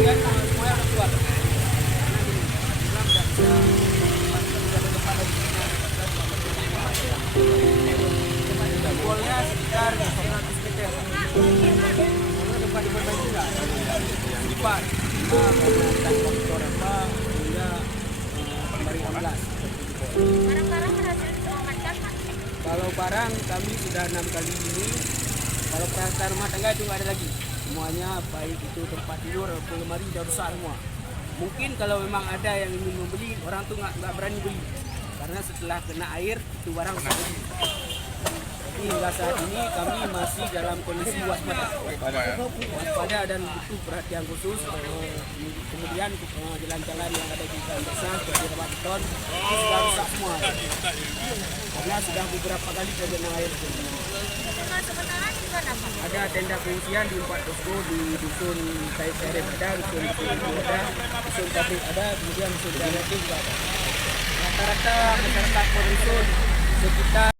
sebagian semuanya udah keluar. Karena gini, bilang nggak bisa ke depan lagi. Jadwalnya sekitar 100 meter. Karena tempat diperbaiki nggak? Cepat. Dan faktor apa hingga kemarin 16. Barang-barang berhasil diselamatkan, Pak? Kalau barang kami sudah 6 kali ini. Kalau peralatan rumah tangga itu nggak ada lagi. Semuanya baik itu tempat tidur ataupun lemari sudah rusak semua. Mungkin kalau memang ada yang ingin membeli, orang tuh nggak berani beli karena setelah kena air itu barang rusak lagi. Jadi hingga saat ini kami masih dalam kondisi waspada dan butuh perhatian khusus. Kemudian jalan-jalan yang ada di jalan besar seperti tempat beton itu sudah rusak semua karena sudah beberapa kali tergenang air. Nah, sementara di mana, Pak? Ada tenda pengungsian di 4 posko di dusun Taik Serem ada, dusun ada, dusun Pabrik ada, kemudian dusun Jalatin juga ada. Rata-rata masyarakat dusun sekitar